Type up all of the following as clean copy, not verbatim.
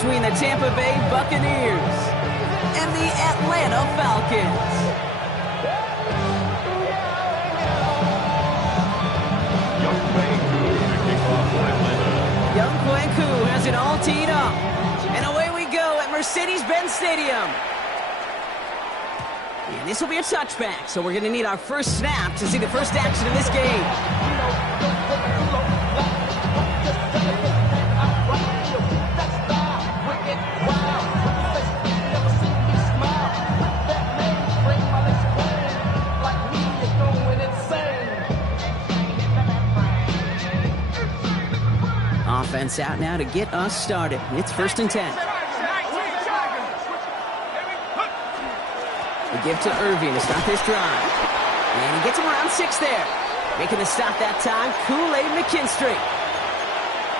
between the Tampa Bay Buccaneers and the Atlanta Falcons. Young Kwanku has it all teed up. And away we go at Mercedes-Benz Stadium. And this will be a touchback, so we're going to need our first snap to see the first action of this game. Offense out now to get us started. It's 1st and 10. We give to Irving to start this drive. And he gets him around 6 there. Making the stop that time, Kool-Aid McKinstry.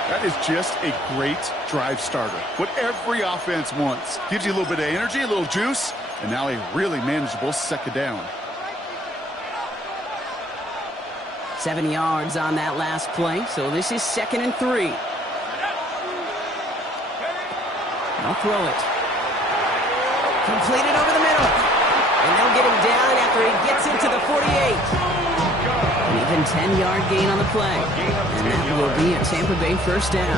That is just a great drive starter. What every offense wants. Gives you a little bit of energy, a little juice, and now a really manageable 2nd down. 7 yards on that last play, so this is 2nd and 3. I'll throw it. Completed over the middle. And they'll get him down after he gets into the 48. An even 10-yard gain on the play. And that will be a Tampa Bay 1st down.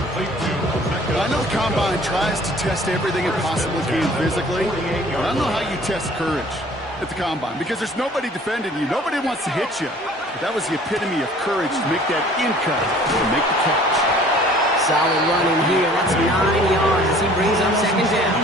Well, I know the Combine tries to test everything it possibly can physically, but I don't know how you test courage at the Combine, because there's nobody defending you. Nobody wants to hit you. But that was the epitome of courage to make that in cut and make the catch. Solid run in here. That's 9 yards as he brings up 2nd down.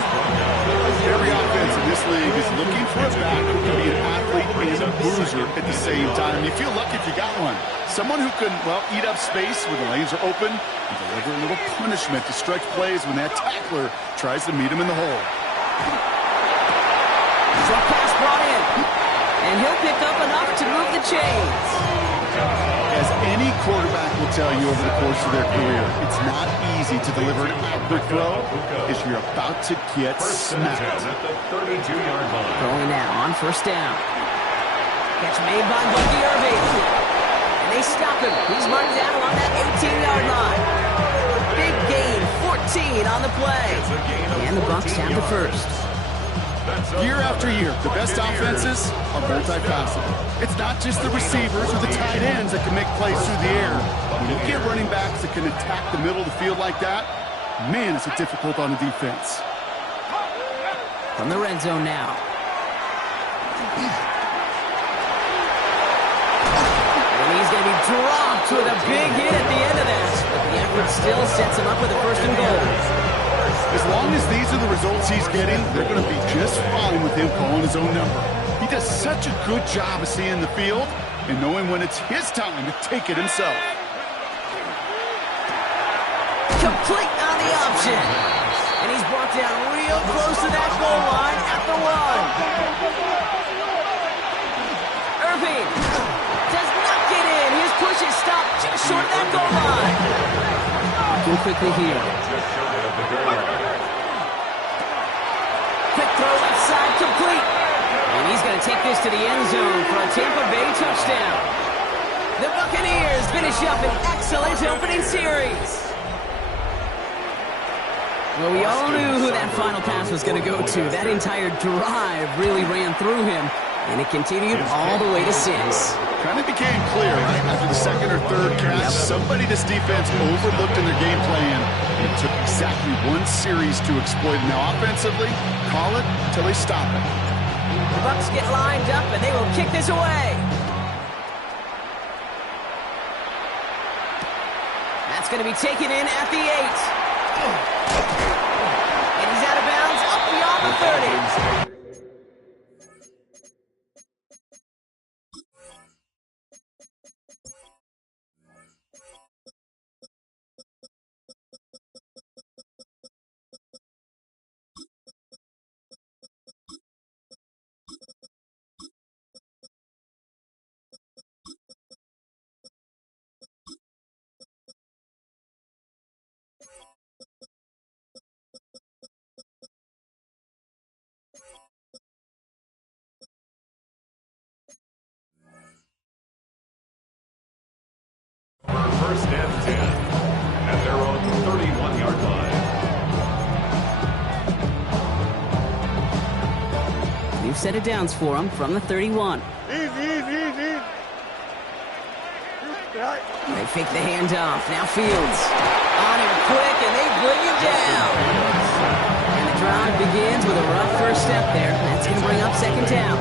Every offense in this league is looking for a back who can be an athlete and a bruiser at the same time. You feel lucky if you got one. Someone who can, well, eat up space when the lanes are open and deliver a little punishment to stretch plays when that tackler tries to meet him in the hole. Short pass brought in. And he'll pick up enough to move the chains. As any quarterback will tell you over the course of their career, it's not easy to deliver an accurate throw as you're about to get smacked. Going now on 1st down. Catch made by Bucky Irving. And they stop him. He's marked down along that 18-yard line. Big gain, 14 on the play. And the Bucs have the 1st. Year after year, the best offenses are multifaceted. It's not just the receivers or the tight ends that can make plays through the air. When you get running backs that can attack the middle of the field like that, man, is it difficult on the defense. From the red zone now. And he's going to be dropped with a big hit at the end of that. But the effort still sets him up with a 1st and goal. As long as these are the results he's getting, they're going to be just fine with him calling his own number. He does such a good job of seeing the field and knowing when it's his time to take it himself. Complete on the option. And he's brought down real close to that goal line at the 1. Irving does not get in. His push is stopped just short of that goal line. Looking quickly here. Quick throw left side, complete. And he's going to take this to the end zone for a Tampa Bay touchdown. The Buccaneers finish up an excellent opening series. Well, we all knew who that final pass was going to go to. That entire drive really ran through him, and it continued all the way to 6. Kind of became clear, right? After the 2nd or 3rd catch, somebody this defense overlooked in their game plan, and it took exactly 1 series to exploit it. Now, offensively, call it until they stop it. The Bucs get lined up, and they will kick this away. That's going to be taken in at the 8. And he's out of bounds up beyond the 30. set of downs for them from the 31. Easy. They fake the handoff. Now Fields on him quick, and they bring him down. And the drive begins with a rough first step there. That's going to bring up second down.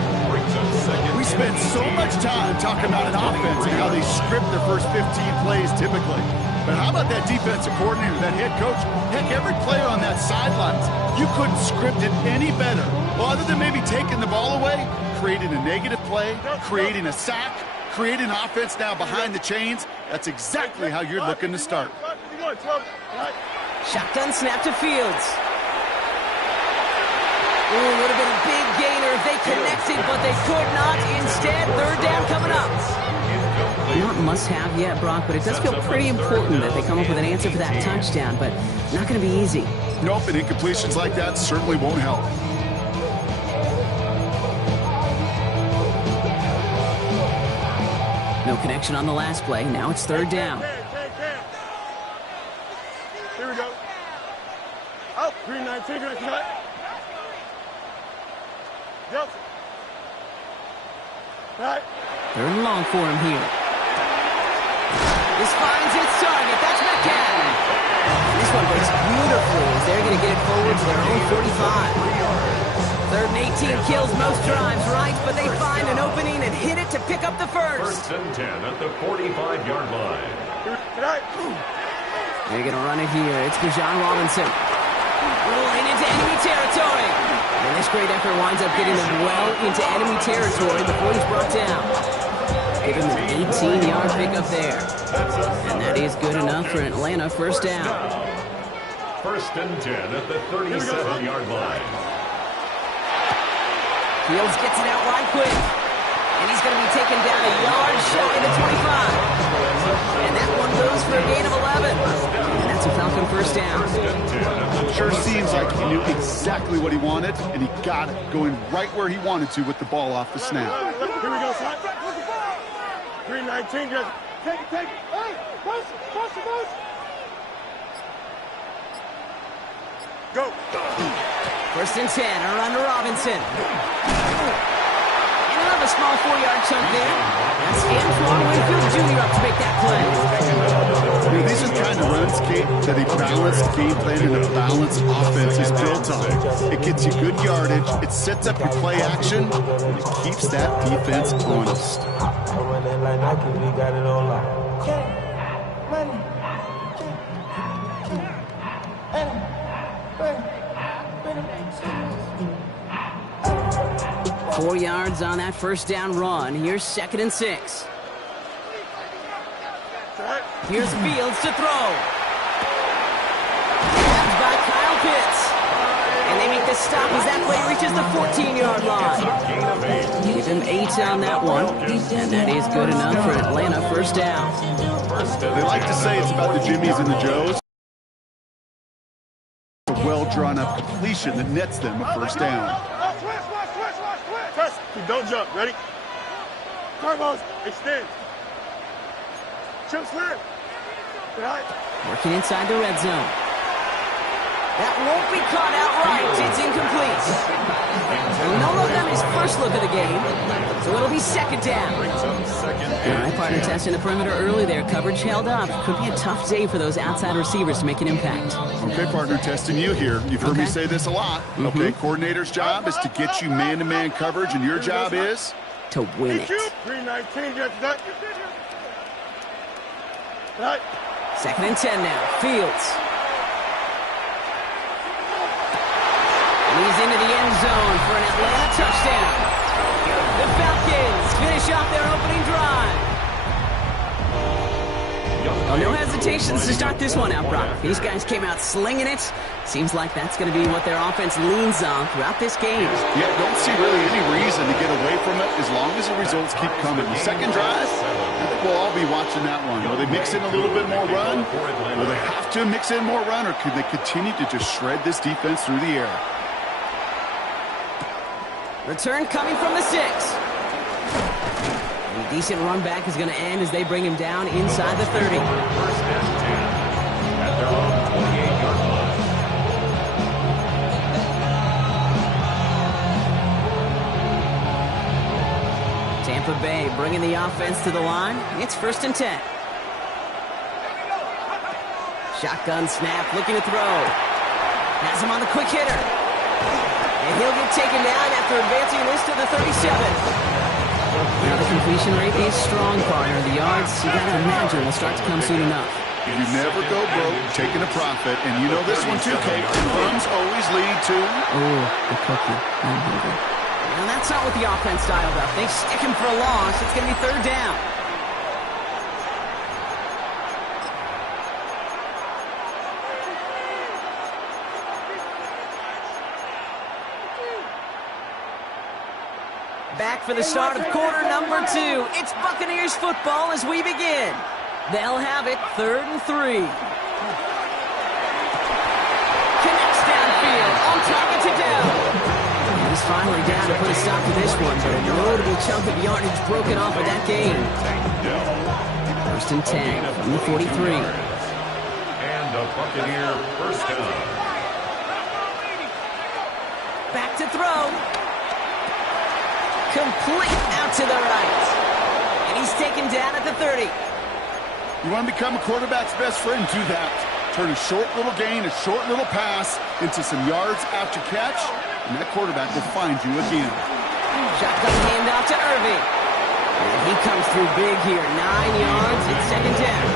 We spend so much time talking about an offense and how they script their first 15 plays typically. But how about that defensive coordinator, that head coach? Heck, every player on that sidelines, you couldn't script it any better. Well, other than maybe taking the ball away, creating a negative play, creating a sack, creating offense now behind the chains. That's exactly how you're looking to start. Shotgun snap to Fields. Ooh, would have been a big gainer if they connected, but they could not. Instead, third down coming up. Not must-have yet, Brock, but it does feel pretty important that they come up with an answer for that touchdown, but not going to be easy. Nope, and incompletions like that certainly won't help. No connection on the last play. Now it's third down. Here we go. Out. 3-19. Good cut. Yep. Right. Third and long for him here. This finds its target. That's Metcalf. This one breaks beautifully as they're going to get it forward to their own 45. Third and 18 kills most drives, right? But they find an opening and hit it to pick up the first. First and 10 at the 45-yard line. They're going to run it here. It's Bijan Robinson. Rolling into enemy territory. And this great effort winds up getting them well into enemy territory before he's brought down. Give him an 18-yard pickup there. And that is good enough for an Atlanta first down. First and 10 at the 37-yard line. Fields gets it out right quick. And he's going to be taken down a yard shy of the 25. And that one goes for a gain of 11. And that's a Falcon first down. Sure seems like he knew exactly what he wanted, and he got it, going right where he wanted to with the ball off the snap. Here we go, son. 3-19. Just take it. Hey, push. Go. First and 10, a run to Robinson. And another small 4-yard chunk there. That's Antoine Winfield Jr. up to make that play. You know, these are the kind of runs, Kate, that a balanced game plan and a balanced offense is built on. It gets you good yardage, it sets up your play action, and it keeps that defense honest. Four yards on that first down run. Here's second and 6. Here's Fields to throw. Grabbed by Kyle Pitts. And they make the stop as that play reaches the 14-yard line. Give him 8 on that one. And that is good enough for an Atlanta first down. They like to say it's about the Jimmies and the Joes. A well-drawn-up completion that nets them a first down. Don't jump. Ready? Turbos. Extend. Chip slam. Right. Working inside the red zone. That won't be caught outright. It's incomplete. And no look on his first look of the game, so it'll be second down. All right, partner testing the perimeter early there. Coverage held up. Could be a tough day for those outside receivers to make an impact. Okay, partner, testing you here. You've heard me say this a lot. Okay, coordinator's job is to get you man-to-man coverage, and your job is? To win it. 3-19, get that. Right. Second and 10 now. Fields. He's into the end zone for an Atlanta touchdown. The Falcons finish off their opening drive. Well, no hesitations to start this one out, Brock. These guys came out slinging it. Seems like that's going to be what their offense leans on throughout this game. Yeah, don't see really any reason to get away from it as long as the results keep coming. The second drive, I think we'll all be watching that one. Will they mix in a little bit more run? Will they have to mix in more run, or could they continue to just shred this defense through the air? Return coming from the 6. A decent run back is going to end as they bring him down inside the 30. First and 10 at their own 28-yard line. Tampa Bay bringing the offense to the line. It's 1st and 10. Shotgun snap, looking to throw. Has him on the quick hitter. And he'll get taken down after advancing this to the 37. Now the completion rate is strong, partner. The yards, you got to imagine, will start to come soon enough. You never go broke taking a profit, and you know this one too, Kate. Runs always lead to... Oh, the cookie. I'm hungry. And that's not what the offense dialed up. They stick him for a loss. It's going to be 3rd down. Back for the start of quarter number 2. It's Buccaneers football as we begin. They'll have it 3rd and 3. Connects downfield on target to down. He's finally down to put a stop to this one, but a notable chunk of yardage broken off of that game. 1st and 10 from the 43. And a Buccaneer first down. Back to throw. Complete out to the right. And he's taken down at the 30. You want to become a quarterback's best friend? Do that. Turn a short little gain, a short little pass into some yards after catch, and that quarterback will find you again. Shotgun handoff to Irving. And he comes through big here. 9 yards. It's 2nd down.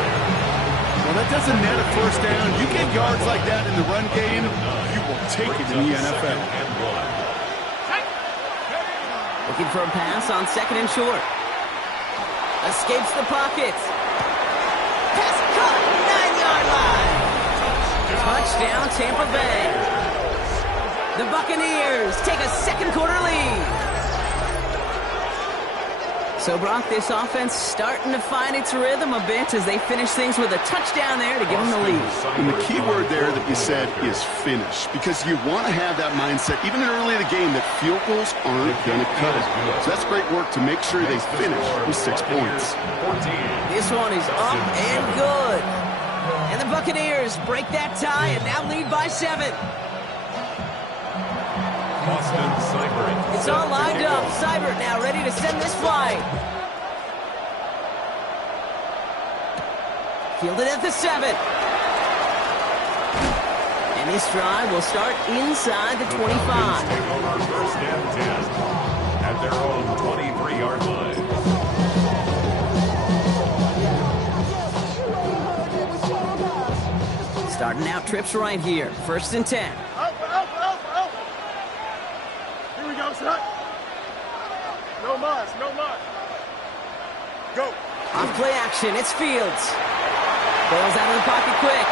Well, that doesn't net a first down. You get yards like that in the run game, you will take it in the NFL. Looking for a pass on 2nd and short. Escapes the pocket. Pass caught. 9-yard line. Touchdown, Tampa Bay. The Buccaneers take a 2nd quarter lead. So, Brock, this offense starting to find its rhythm a bit as they finish things with a touchdown there to give them the lead. And the key word there that you said is finish, because you want to have that mindset, even early in the game, that field goals aren't going to cut it. So that's great work to make sure they finish with 6 points. This one is up and good. And the Buccaneers break that tie and now lead by 7. It's all lined up. Seibert now ready to send this flight. Fielded at the 7. And this drive will start inside the 25. Take over 1st and 10 at their own 23-yard line. Starting out trips right here. 1st and 10. No mas, no mas. Go. Off play action, it's Fields. Bails out of the pocket quick.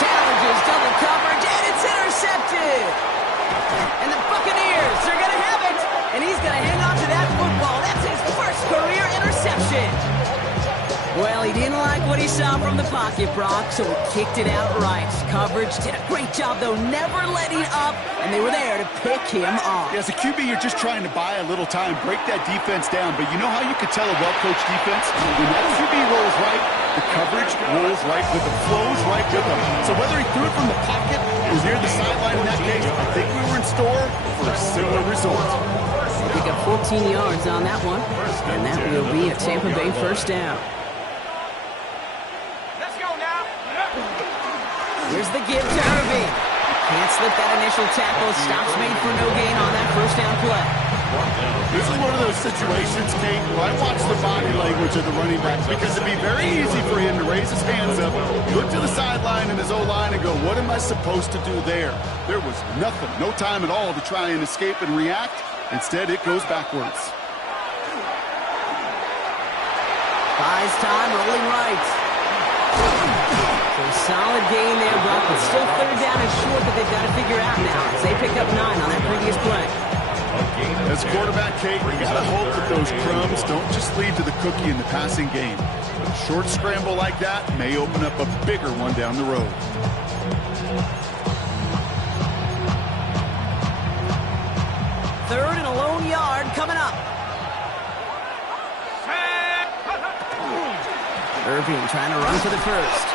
Challenges double coverage, and it's intercepted. And the Buccaneers are going to have it. And he's going to hang on to that football. That's his first career interception. Well, he didn't like what he saw from the pocket, Brock, so he kicked it outright. Coverage did a great job, though, never letting up, and they were there to pick him off. As a QB, you're just trying to buy a little time, break that defense down, but you know how you could tell a well-coached defense? When that QB rolls right, the coverage rolls right with them, flows right with them. So whether he threw it from the pocket or near the sideline in that case, I think we were in store for a similar result. Pick up 14 yards on that one, and that will be a Tampa Bay first down. Here's the give to Irving. Can't slip that initial tackle. Stops made for no gain on that first down play. This is one of those situations, Kate, where I watch the body language of the running back, because it'd be very easy for him to raise his hands up, look to the sideline in his O-line and go, what am I supposed to do there? There was nothing, no time at all to try and escape and react. Instead, it goes backwards. Buys time, rolling right. So solid gain there, Brock, but still 3rd down and short that they've got to figure out now as they pick up 9 on that previous play. As quarterback, Kate, you got to hope that those crumbs don't just lead to the cookie in the passing game. A short scramble like that may open up a bigger one down the road. Third and a lone yard coming up. Irving trying to run for the first.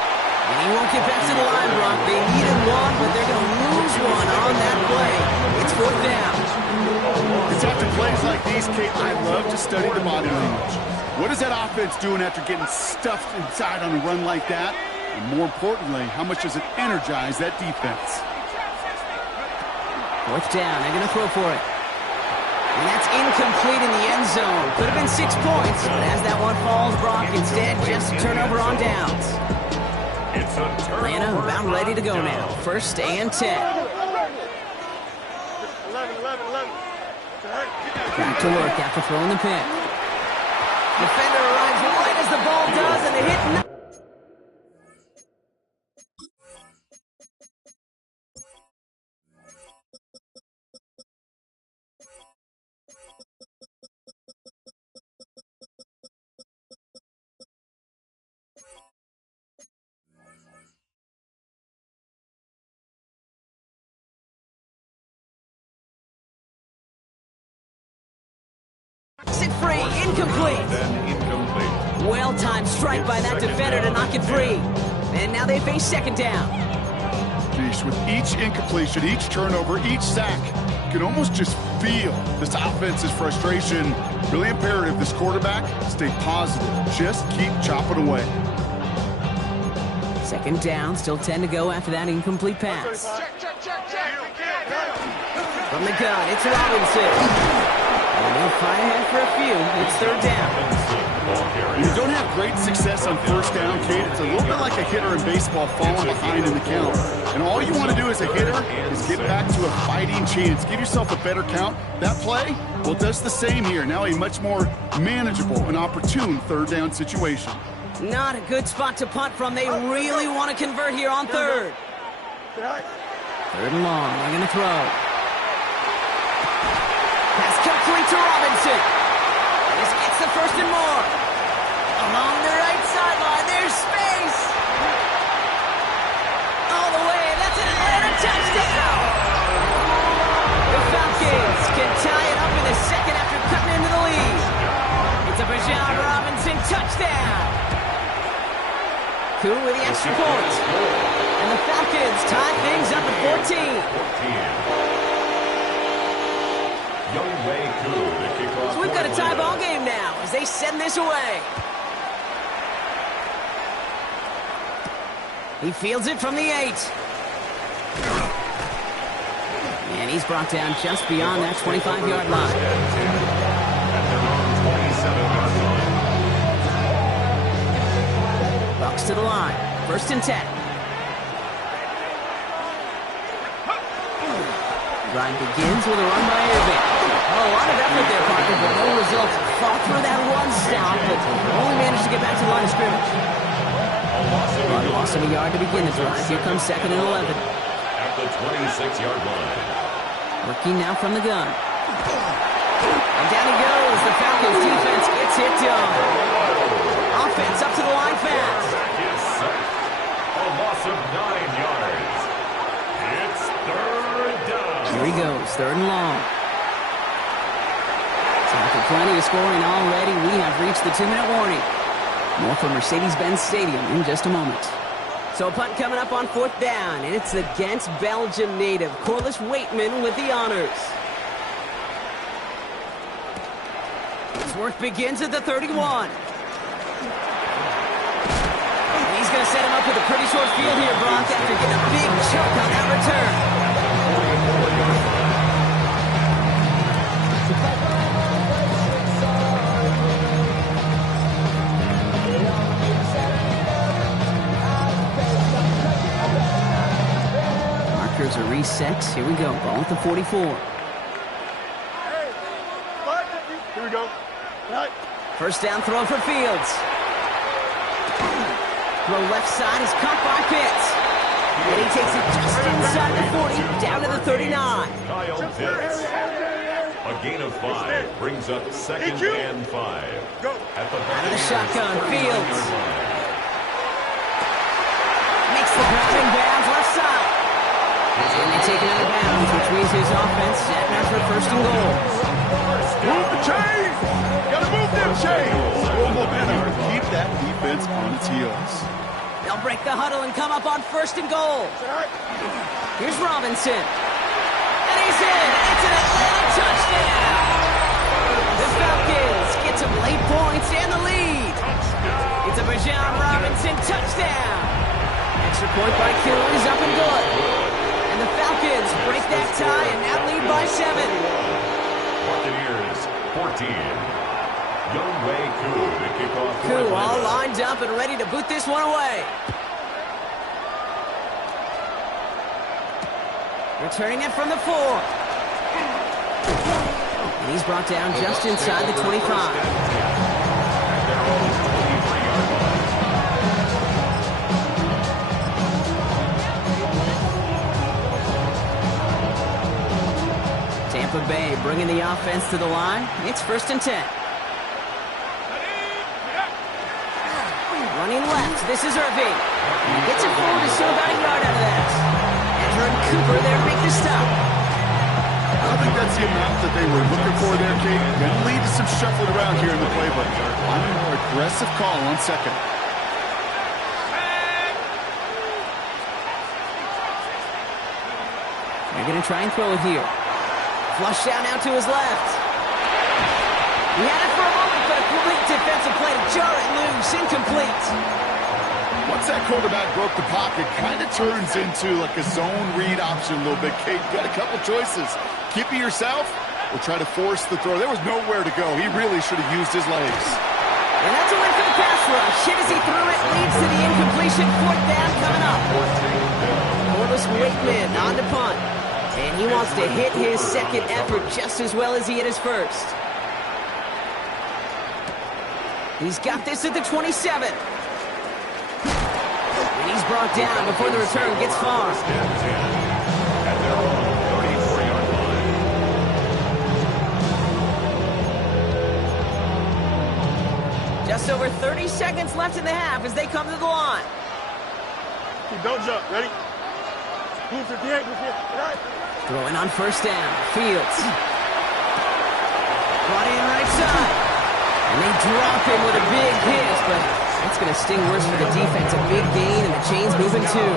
And he won't get back to the line, Brock. They needed one, but they're going to lose one on that play. It's 4th down. It's It's after plays like these, Kate, I love to study the body language. What is that offense doing after getting stuffed inside on a run like that? And more importantly, how much does it energize that defense? 4th down, they're going to throw for it. And that's incomplete in the end zone. Could have been 6 points, but as that one falls, Brock, instead just a turnover on downs. It's a turnover. Atlanta about ready to go now. 1st and 10. 11. Back to work after throwing the pick. Defender arrives right as the ball does, and they hit. It free, incomplete. Then incomplete. Well-timed strike by that defender to knock it free. And now they face 2nd down. Geez, with each incompletion, each turnover, each sack, you can almost just feel this offense's frustration. Really imperative this quarterback stay positive. Just keep chopping away. 2nd down, still 10 to go after that incomplete pass. From the gun, it's Robinson. And they'll fight ahead for a few. It's 3rd down. When you don't have great success on 1st down, Kate, it's a little bit like a hitter in baseball falling behind in the count. And all you want to do as a hitter is get back to a fighting chance. Give yourself a better count. That play, well, does the same here. Now a much more manageable and opportune 3rd down situation. Not a good spot to punt from. They really want to convert here on 3rd. 3rd and long. They're going to throw. Pass complete to Robinson. This gets the 1st and more. Along the right sideline, there's space. All the way, that's an Atlanta touchdown. The Falcons can tie it up in the 2nd after cutting into the lead. It's a Bijan Robinson touchdown. Cool with the extra point. And the Falcons tie things up at 14. So we've got a tie ball game now as they send this away. He fields it from the 8. And he's brought down just beyond that 25-yard line. Bucs to the line. 1st and 10. Drive begins with a run by Irving. Oh, a lot of effort there, partner, but no results. Fought through that one stop, but only managed to get back to the line of scrimmage. Loss of a yard to begin the drive. Here comes 2nd and 11. At the 26-yard line. Working now from the gun. And down he goes. The Falcons defense gets it done. Offense up to the line fast. A loss of 9 yards. It's 3rd down. Here he goes. 3rd and long. After plenty of scoring already, we have reached the 2-minute warning. More from Mercedes-Benz Stadium in just a moment. So a punt coming up on 4th down, and it's against Belgium native Corliss Waitman with the honors. His work begins at the 31. He's going to set him up with a pretty short field here, Brock, after getting a big chunk on that return. Markers are reset. Here we go. Ball at the 44. Here we go. Right. 1st down throw for Fields. Throw left side is caught by Pitts. And he takes it just inside the 40, down to the 39. Kyle Pitts. A gain of 5 brings up 2nd and 5. At the out of the shotgun, Fields. Makes the grab in bounds left side. And they take it out of bounds, which means his offense setting up for 1st and goal. Move the chains! Gotta move them chains! Full momentum to keep that defense on its heels. They'll break the huddle and come up on 1st and goal. Here's Robinson. And he's in. It's an Atlanta touchdown. Late points and the lead. It's a Bijan Robinson touchdown. Extra point by Kittle is up and good. And the Falcons break that tie and now lead by 7. Buccaneers 14. Youngway Koo to kick off. Koo all lined up and ready to boot this one away. Returning it from the 4. And he's brought down just inside the 25. Tampa Bay bringing the offense to the line. It's 1st and 10. Running left. This is Irving. He gets it forward to still about a yard out of that. Andrew and Cooper there to make the stop. I don't think that's the amount that they were looking for there, Kate. Going to lead to some shuffling around here in the playbook. On a more aggressive call on 2nd. They're going to try and throw it here. Flush down now to his left. He had it for a moment, but a complete defensive play to jar it loose. Incomplete. Once that quarterback broke the pocket, kind of turns into like a zone read option a little bit. Kate, got a couple choices. Keep it yourself or try to force the throw. There was nowhere to go. He really should have used his legs. And that's a win for the pass rush. Hit as he threw it, leads to the incompletion. 4th down coming up. Corliss Wakeman on to punt. And he wants to hit his 2nd effort just as well as he hit his 1st. He's got this at the 27. And he's brought down before the return gets far. At their own 34-yard line. Just over 30 seconds left in the half as they come to the line. Don't jump. Ready? Throwing on 1st down. Fields. Brought in right side. And they drop him with a big hit, but that's going to sting worse for the defense. A big gain, and the chain's moving too.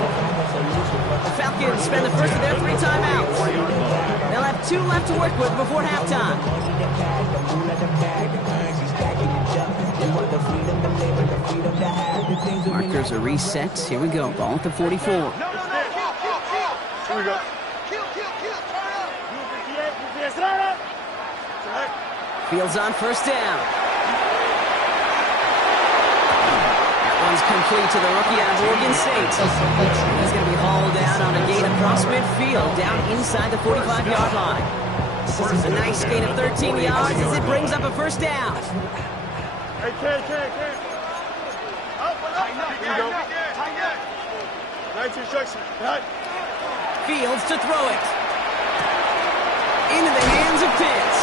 The Falcons spend the first of their 3 timeouts. They'll have 2 left to work with before halftime. Markers are reset. Here we go. Ball at the 44. Here we go. Fields on 1st down. That one's complete to the rookie out of Oregon State. He's going to be hauled down on a gain across midfield, down inside the 45-yard line. A nice gain of 13 yards as it brings up a 1st down. Hey, Ken. Here we go. Nice instruction. Fields to throw it. Into the hands of Pitts.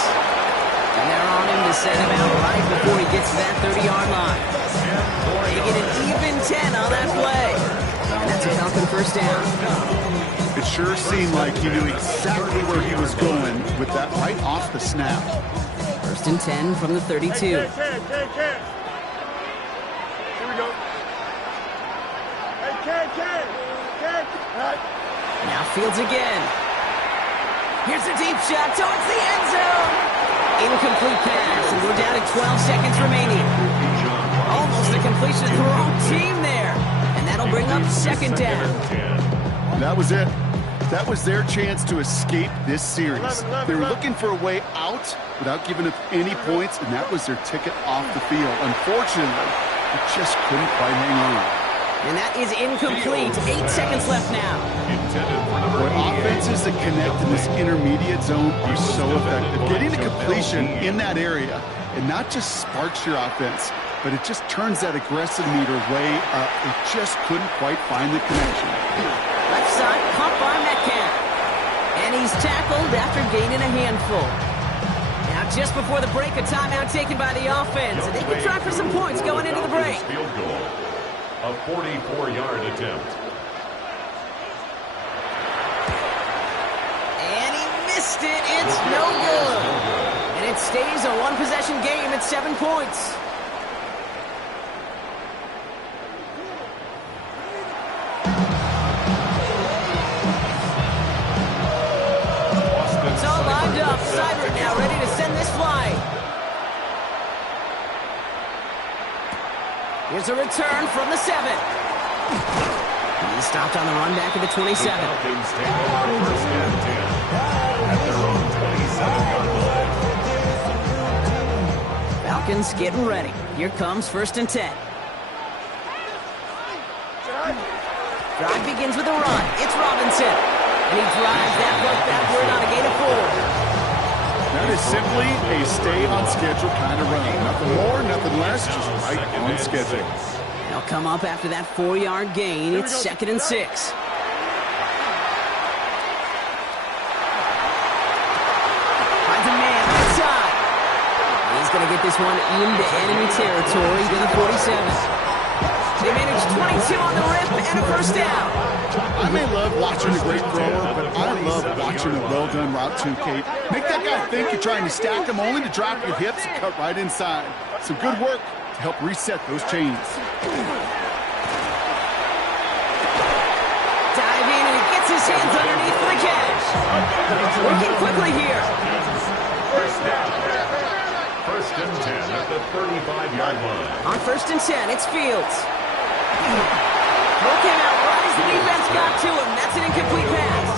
And they're on him to send him out right before he gets to that 30-yard line. They get an even 10 on that play. And that's a Falcon 1st down. It sure seemed like he knew exactly where he was going with that right off the snap. 1st and 10 from the 32. Here we go. Hey, Ken. Now Fields again. Here's a deep shot towards the end zone. Incomplete pass, and we're down to 12 seconds remaining. Almost a completion of the wrong team there. And that'll bring up 2nd down. That was it. That was their chance to escape this series. They were looking for a way out without giving up any points, and that was their ticket off the field. Unfortunately, they just couldn't quite hang on. And that is incomplete. 8 seconds left now. Boy, offenses that connect in this intermediate zone are so effective. Getting a completion in that area, it not just sparks your offense, but it just turns that aggressive meter way up. It just couldn't quite find the connection. Left side, pump by Metcalf. And he's tackled after gaining a handful. Now, just before the break, a timeout taken by the offense. And they can try for some points going into the break. Field goal. A 44-yard attempt. And he missed it. It's no good. And it stays a one-possession game at 7 points. It's all lined up. Seibert now ready to send this flight. Here's a return from the 7. He's stopped on the run back at the 27. Falcons take over first and 10 at their own 27-yard line. Falcons getting ready. Here comes first and 10. Drive begins with a run. It's Robinson. And he drives that book backward on a gain of 4. That is simply a stay-on-schedule kind of run. Nothing more, nothing less, just right on schedule. They'll come up after that 4-yard gain. It's second and 6. Finds a man outside. He's going to get this one into enemy territory to the 47. They managed 22 on the rip and a first down. I may love watching a great thrower, but I love watching a well-done route too, Kate. Make that guy think you're trying to stack him only to drop your hips and cut right inside. Some good work to help reset those chains. Dive in and he gets his hands underneath for the catch. Working quickly here. First and 10 at the 35-yard line. On first and 10, it's Fields. Throw came out right as the defense got to him. That's an incomplete pass.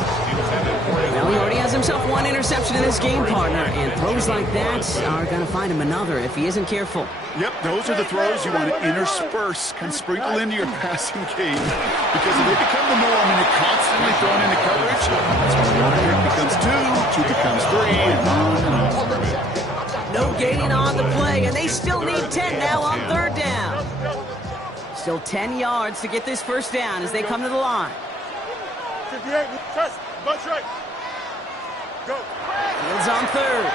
Well, he already has himself one interception in this game, partner, and throws like that are going to find him another if he isn't careful. Yep, those are the throws you want to intersperse, kind of sprinkle into your passing game. Because if they become the norm and you're constantly thrown into coverage, that's when one pick becomes 2 becomes 3, and on and on. No gaining on the play, and they still need 10 now on third down. Still 10 yards to get this first down as they come to the line. 58, test, butt right. Go. Fields on third.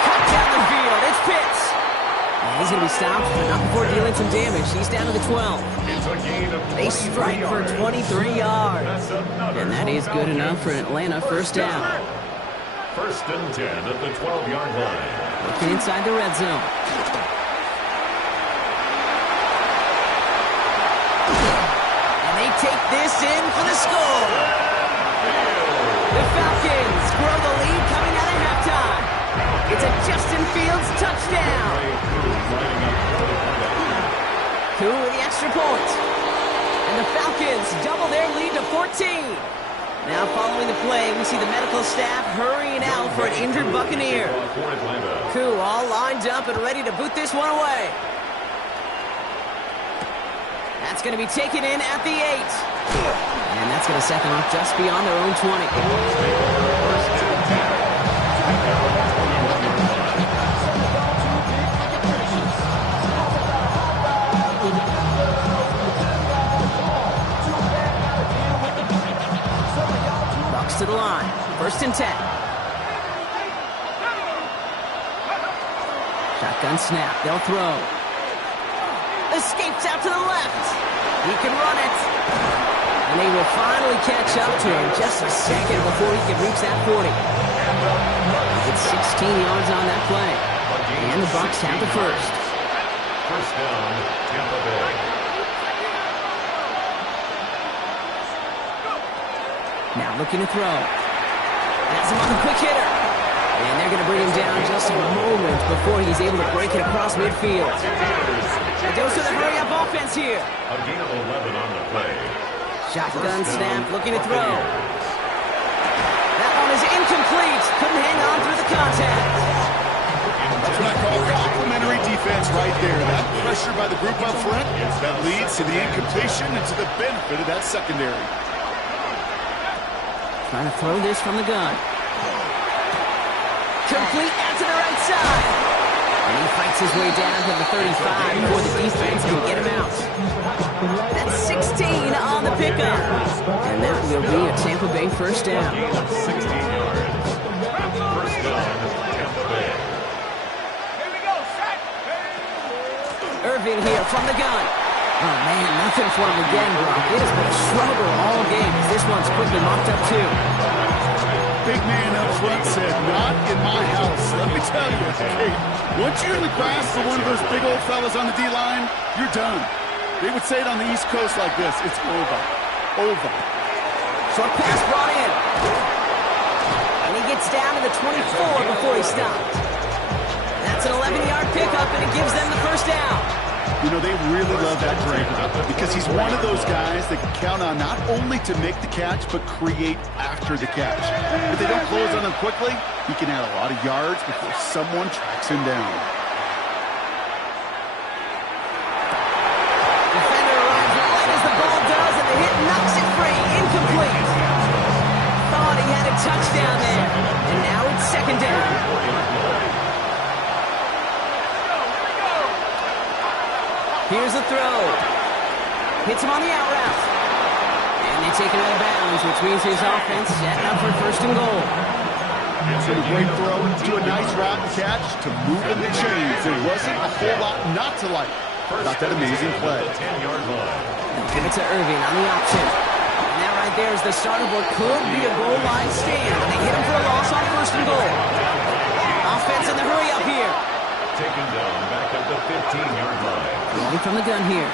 Cut down the field. It's Pitts. And he's going to be stopped, but not before dealing some damage. He's down to the 12. They strike for 23 yards. And that is good enough for an Atlanta first down. First and 10 at the 12-yard line. Looking inside the red zone. And they take this in for the score. The Falcons grow the lead coming out of halftime. It's a Justin Fields touchdown. Koo with the extra point. And the Falcons double their lead to 14. Now following the play, we see the medical staff hurrying out for an injured Buccaneer. Koo all lined up and ready to boot this one away. That's going to be taken in at the 8. And that's going to set them up just beyond their own 20. To the line. First and 10. Shotgun snap. They'll throw. Escapes out to the left. He can run it. And they will finally catch up to him just a second before he can reach that 40. He gets 16 yards on that play. And the Bucs have the first. First down, Tampa Bay. Now looking to throw. Has him on the quick hitter. And they're going to bring him down just a moment before he's able to break it across midfield. It goes to the hurry-up offense here. A gain of 11 on the play. Shotgun snap, looking to throw. That one is incomplete. Couldn't hang on through the contact. That's what I call complimentary defense right there. That pressure by the group up front, that leads to the incompletion and to the benefit of that secondary. Trying to throw this from the gun. Complete out to the right side. And he fights his way down to the 35 before the defense can get him out. That's 16 on the pickup. And that will be a Tampa Bay first down. 16 yards. First down, Tampa Bay. Here we go, set. Irvin here from the gun. Oh, man, nothing for him again, Brock. It has been a struggle all game. This one's quickly mopped up, too. Big man up front said, not in my house. Let me tell you, hey, once you're in the grass for one of those big old fellas on the D-line, you're done. They would say it on the East Coast like this. It's over. Over. Short pass brought in. And he gets down to the 24 before he stopped. That That's an 11-yard pickup, and it gives them the first down. You know, they really love that driver because he's one of those guys that can count on not only to make the catch, but create after the catch. If they don't close on him quickly, he can add a lot of yards before someone tracks him down. Defender arrives right as the ball does, and the hit knocks it free. Incomplete. Thought he had a touchdown there, and now it's second down. Here's the throw. Hits him on the out route. And they take him out of bounds, which means his offense setting up for first and goal. It's a great throw to a nice route and catch to move in the chains. There wasn't a whole lot not to like about that amazing play. They'll give it to Irving on the option. And that right there is the start of what could be a goal line stand. And they hit him for a loss on first and goal. Offense in the hurry up here. Taken down back at the 15-yard line. Rolling from the gun here.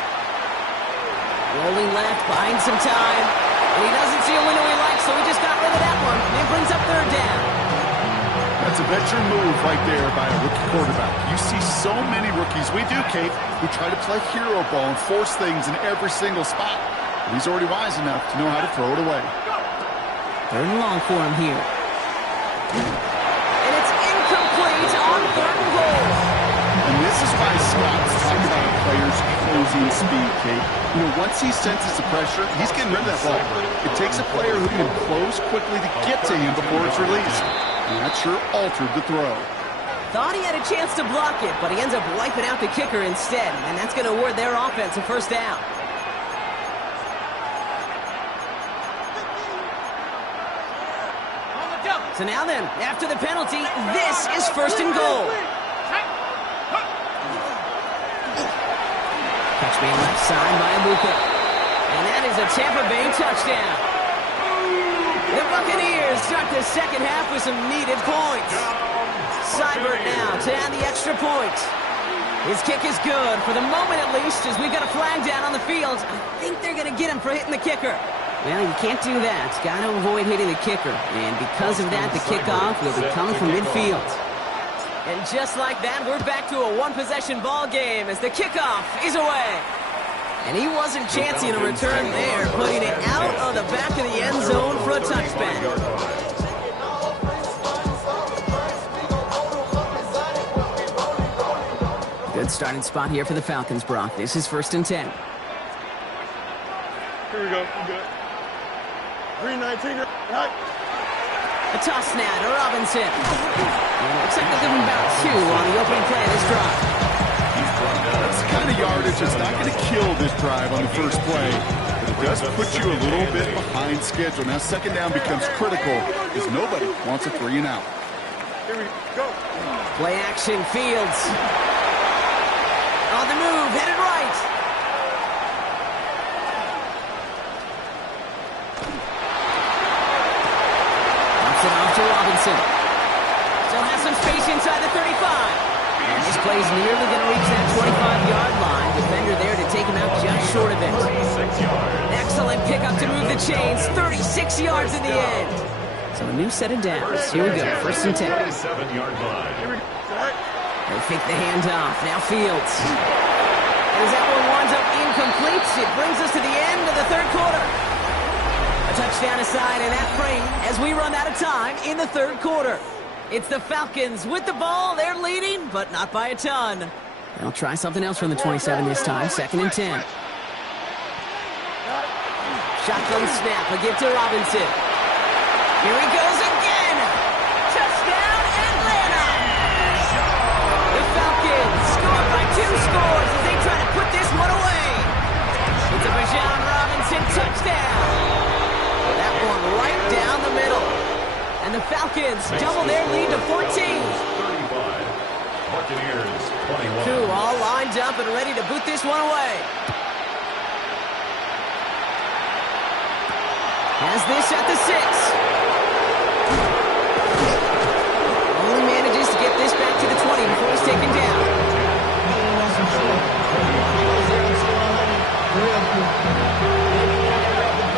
Rolling left, buying some time. And he doesn't see a window he likes, so he just got rid of that one. And it brings up third down. That's a veteran move right there by a rookie quarterback. You see so many rookies, we do, Kate, who try to play hero ball and force things in every single spot. But he's already wise enough to know how to throw it away. Third and long for him here. And it's incomplete on third and goal. And this is why scouts talk about a player's closing speed, Kate. You know, once he senses the pressure, he's getting rid of that ball. It takes a player who can close quickly to get to him before it's released. And that sure altered the throw. Thought he had a chance to block it, but he ends up wiping out the kicker instead. And that's going to award their offense a first down. So now then, after the penalty, this is first and goal. Catch me left side by Abuka. And that is a Tampa Bay touchdown. The Buccaneers start the second half with some needed points. Seibert now to add the extra point. His kick is good, for the moment at least, as we've got a flag down on the field. I think they're going to get him for hitting the kicker. Well, you can't do that. Got to avoid hitting the kicker. And because of that, the kickoff will be coming from midfield. And just like that, we're back to a one-possession ball game as the kickoff is away. And he wasn't chancing a return there, putting it out of the back of the end zone for a touchback. Good starting spot here for the Falcons, Brock. This is 1st and 10. Here we go. You good. 319. Right. A toss now to Robinson. And looks like they'll give him about 2 on the opening play of this drive. That's the kind of yardage that's not going to kill this drive on the first play, but it does put you a little bit behind schedule. Now second down becomes critical because nobody wants a 3 and out. Here we go. Play action, Fields. On the move, headed right. Dumps it off to Robinson. Still has some space inside the 35. And this play's nearly going to reach that 25-yard line. Defender there to take him out just short of it. 36 yards. Excellent pickup to move the chains. 36 yards in the end. So a new set of downs. Here we go, 1st and 10. 37-yard line. They fake the handoff. Now Fields. As that one winds up incomplete, it brings us to the end of the third quarter. A touchdown aside in that frame as we run out of time in the third quarter. It's the Falcons with the ball. They're leading, but not by a ton. They'll try something else from the 27 this time. 2nd and 10. Shotgun snap. A give to Robinson. Here he goes again. Touchdown, Atlanta. The Falcons score by 2 scores as they try to put this one away. It's a Bijan Robinson touchdown. That one right down the middle. And the Falcons double their lead to 14. 35. Buccaneers 21. 2 all lined up and ready to boot this one away. Has this at the 6. Only manages to get this back to the 20 before he's taken down.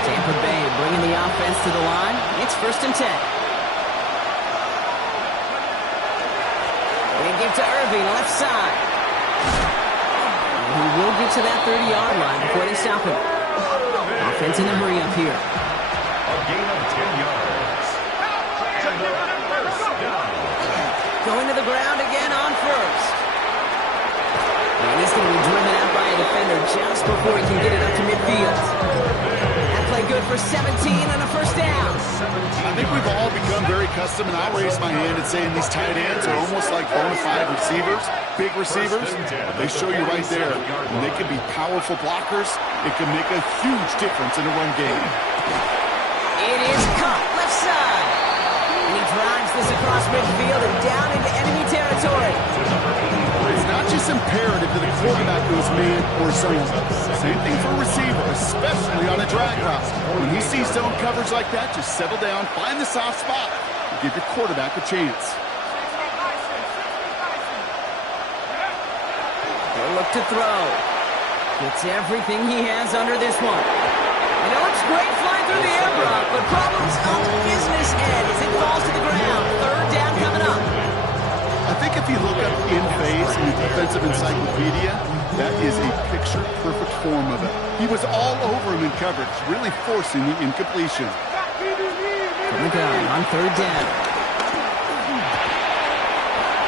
Tampa Bay bringing the offense to the line. It's 1st and 10. Big Give to Irving, left side. And he will get to that 30-yard line before they stop him. Offense in the hurry up here. A gain of 10 yards. And a first down. Going to the ground again on first. And he's going to be driven out by a defender just before he can get it up to midfield. That play good for 17 and a first down. I think we've all become very accustomed, and I'll raise my hand and say these tight ends are almost like bona fide receivers, big receivers. They show you right there, when they can be powerful blockers, it can make a huge difference in a run game. It is caught left side. And he drives this across midfield and down into enemy territory. It's not just imperative that a quarterback goes man or zone. Same thing for a receiver, especially on a drag route. When he sees zone coverage like that, just settle down, find the soft spot, and give your quarterback a chance. He'll look to throw. Gets everything he has under this one. And it looks great flying through the air, Brock, but problems on the business end as it falls to the ground. Third down coming up. I think if you look up in phase in the defensive encyclopedia, that is a picture-perfect form of it. He was all over him in coverage, really forcing the incompletion. From the gun on third down.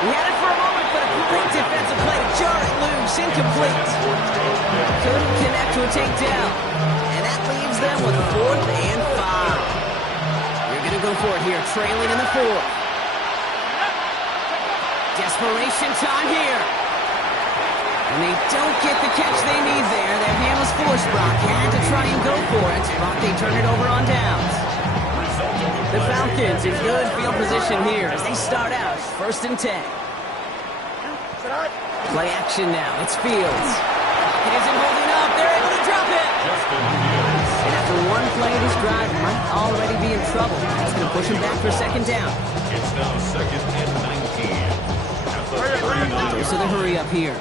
He had it for a moment, but a great defensive play to jar it loose, incomplete. Couldn't connect to a takedown. And that leaves them with 4th and 5. They're going to go for it here, trailing in the 4th. Desperation time here. And they don't get the catch they need there. Their hand was forced, Brock. Had to try and go for it. Brock, they turn it over on downs. The Falcons in good field position here as they start out 1st and 10. Play action now. It's Fields. It isn't holding up. They're able to drop it. And after one play, this drive might already be in trouble. That's going to push him back for 2nd down. It's now 2nd and 19. So the hurry up here.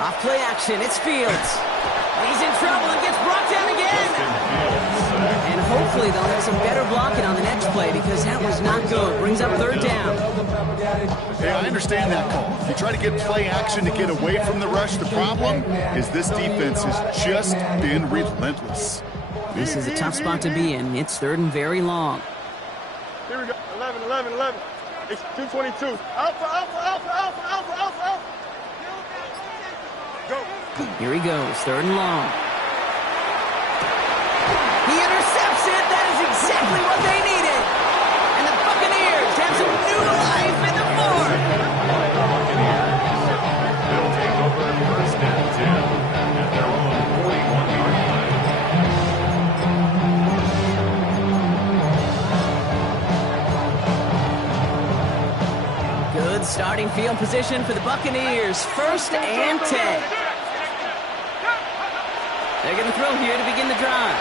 Off play action, it's Fields. He's in trouble and gets brought down again. And hopefully they'll have some better blocking on the next play because that was not good. Brings up 3rd down. Hey, I understand that call. You try to get play action to get away from the rush. The problem is this defense has just been relentless. This is a tough spot to be in. It's 3rd and very long. Here we go. 11, 11, 11. It's 222. Alpha, alpha, alpha, alpha, alpha, alpha, alpha. Go. Here he goes, 3rd and long. He intercepts it. That is exactly what they needed. And the Buccaneers have some new life in the 4th. They'll take over 1st and 10 at their own 41-yard line. Good starting field position for the Buccaneers. 1st and 10. They're going to throw here to begin the drive.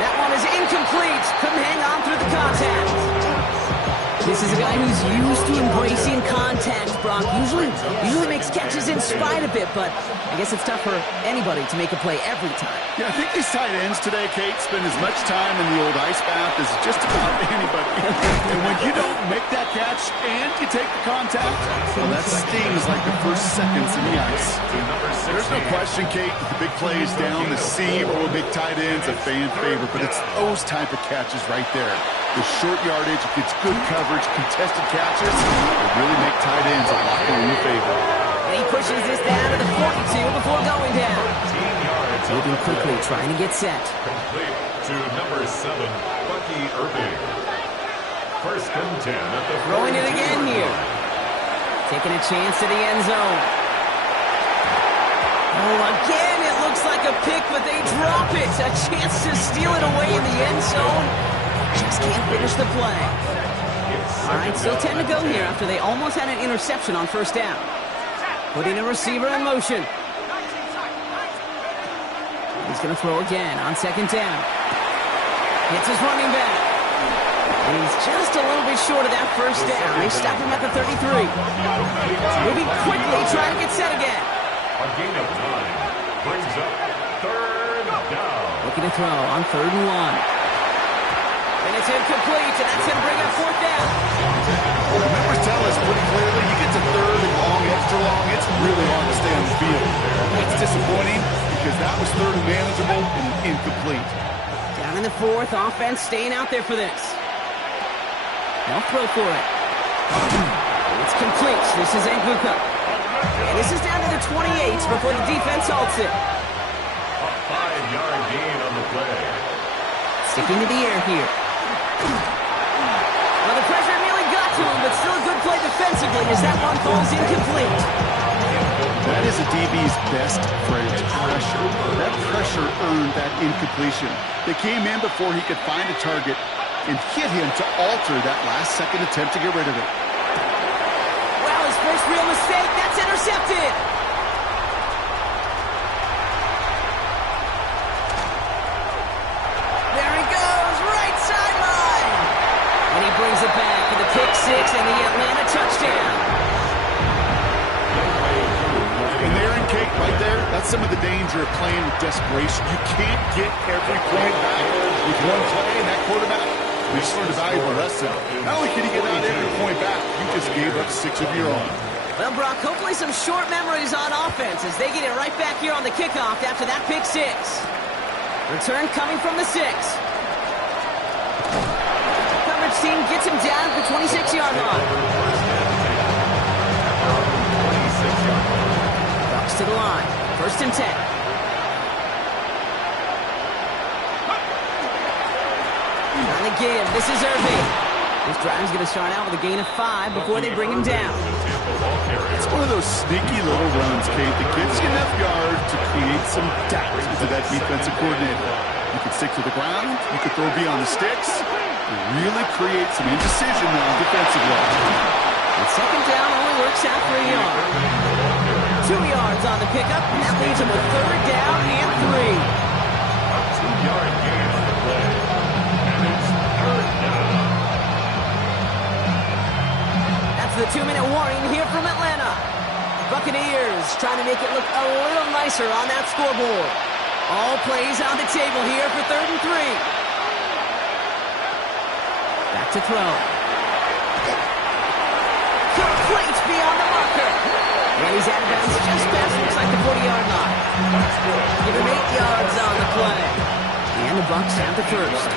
That one is incomplete. Couldn't hang on through the contact. This is a guy who's used to embracing contact, Brock. Usually makes catches in spite of it, but I guess it's tough for anybody to make a play every time. Yeah, I think these tight ends today, Kate, spend as much time in the old ice bath as just about anybody. And when you don't make that catch and you take the contact, well, that stings like the first seconds in the ice. There's no question, Kate, that the big plays down the seam or big tight ends a fan favorite, but it's those type of catches right there. The short yardage, it gets good coverage, contested catches, that really make tight ends a lot more in your favor. And he pushes this down to the 42 before going down. Moving quickly, trying to get set. Complete to number 7, Bucky Irving. 1st and 10 at the Throwing it again here. Taking a chance to the end zone. Oh, again, it looks like a pick, but they drop it. A chance to steal it away in the end zone. Just can't finish the play. All right, still 10 to go here after they almost had an interception on 1st down. Putting a receiver in motion. He's going to throw again on 2nd down. Hits his running back. And he's just a little bit short of that 1st down. They stop him at the 33. Moving quickly, trying to get set again. A gain of 9 brings up 3rd down. Looking to throw on 3rd and 1. And it's incomplete, and that's going to bring up 4th down. Well, the numbers tell us pretty clearly, you get to 3rd and long, extra long, it's really hard to stay on the field. That's disappointing because that was 3rd and manageable and incomplete. Down in the 4th, offense staying out there for this. They'll throw for it. It's complete. This is Nguka. And this is down to the 28 before the defense halts it. A 5-yard gain on the play. Sticking to the air here. Well, the pressure nearly got to him, but still a good play defensively as that one falls incomplete. That is a DB's best phrase, pressure. That pressure earned that incompletion. They came in before he could find a target and hit him to alter that last-second attempt to get rid of it. Well, his first real mistake, that's intercepted. There he goes, right sideline. And he brings it back for the pick 6 and the Atlanta touchdown. And there in Kate, right there, that's some of the danger of playing with desperation. You can't get every point back with one play, and that quarterback, we just learned a valuable lesson. Not only can you get out every point back, you just gave up 6 of your own. Well, Brock, hopefully some short memories on offense as they get it right back here on the kickoff after that pick 6. Return coming from the 6. Coverage team gets him down at the 26-yard line. Bucs to the line. 1st and 10. On the give, this is Irving. This drive's going to start out with a gain of 5 before they bring him down. It's one of those sneaky little runs, Kate, that gives you enough yards to create some doubt into that defensive coordinator. You can stick to the ground, you can throw beyond the sticks, and really create some indecision now defensively. And 2nd down only works out for a yard. 2 yards on the pickup, and that leaves him with 3rd down and 3. A 2-yard gain on the play. And it's 3rd down. That's the 2-minute warning here from Atlanta. Buccaneers trying to make it look a little nicer on that scoreboard. All plays on the table here for 3rd and 3. Back to throw. Complete beyond the marker. And he's out of bounds just past, looks like the 40-yard line. Give him 8 yards on the play. And the Bucs have the 1st.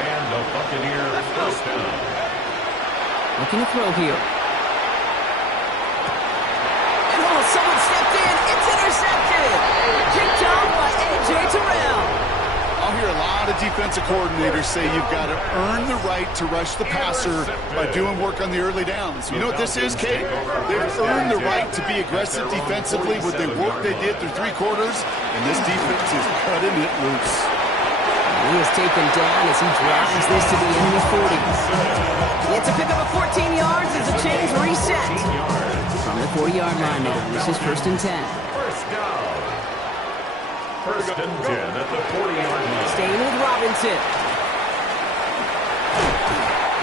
And the Buccaneer 1st down. Looking to throw here. And someone stepped in. It's intercepted. Picked off by A.J. Terrell. I'll hear a lot of defensive coordinators say you've got to earn the right to rush the passer by doing work on the early downs. You know what this is, Kate? They've earned the right to be aggressive defensively with the work they did through 3 quarters, and this defense is cutting it loose. He is taken down as he drives this to the end of the 40s. It's a pickup of 14 yards as the chains reset. From the 40-yard line now, this is 1st and 10. 1st down. 1st and 10 at the 40-yard line. Staying with Robinson.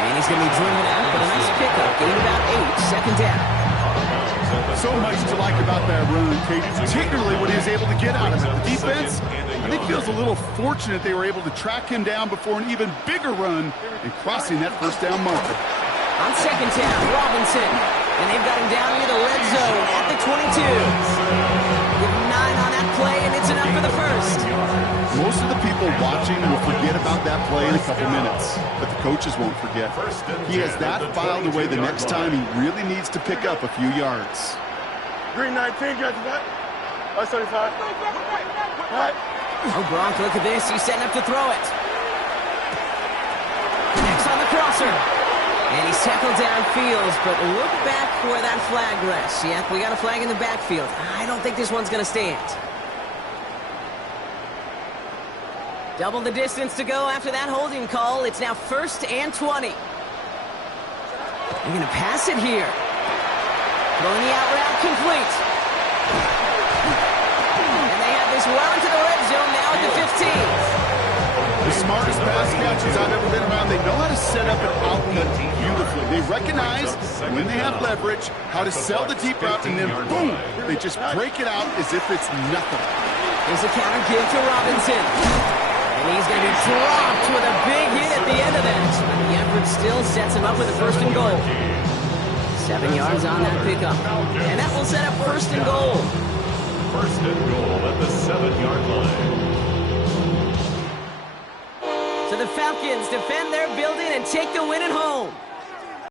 And he's going to be driven out, but a nice pickup. Gain about 8, 2nd down. So much to like about that run, Kate, particularly what he was able to get out of it. The defense, I think, feels a little fortunate they were able to track him down before an even bigger run and crossing that 1st down marker. On 2nd down, Robinson. And they've got him down near the red zone at the 22. Give him 9 on that play, and it's enough for the 1st. Most of the people watching will forget about that play in a couple minutes, but the coaches won't forget. He has that filed away the next time he really needs to pick up a few yards. Green 19, got you back. 75. Right. Oh, Gronk, look at this. He's setting up to throw it. Next on the crosser. And he's tackled downfield, but look back where that flag rests. Yep, we got a flag in the backfield. I don't think this one's going to stand. Double the distance to go after that holding call. It's now 1st and 20. They're going to pass it here. Throwing the out route complete. And they have this well into the red zone now at the 15. The smartest pass catchers I've ever been around. They know how to set up an outlet beautifully. They recognize when they have leverage how to sell the deep route, and then boom, they just break it out as if it's nothing. Here's a counter give to Robinson. And he's going to be dropped with a big hit at the end of that. But the effort still sets him up with a first and goal. 7 yards on that pickup. And that will set up first and goal. First and goal at the 7-yard line. So the Falcons defend their building and take the win at home.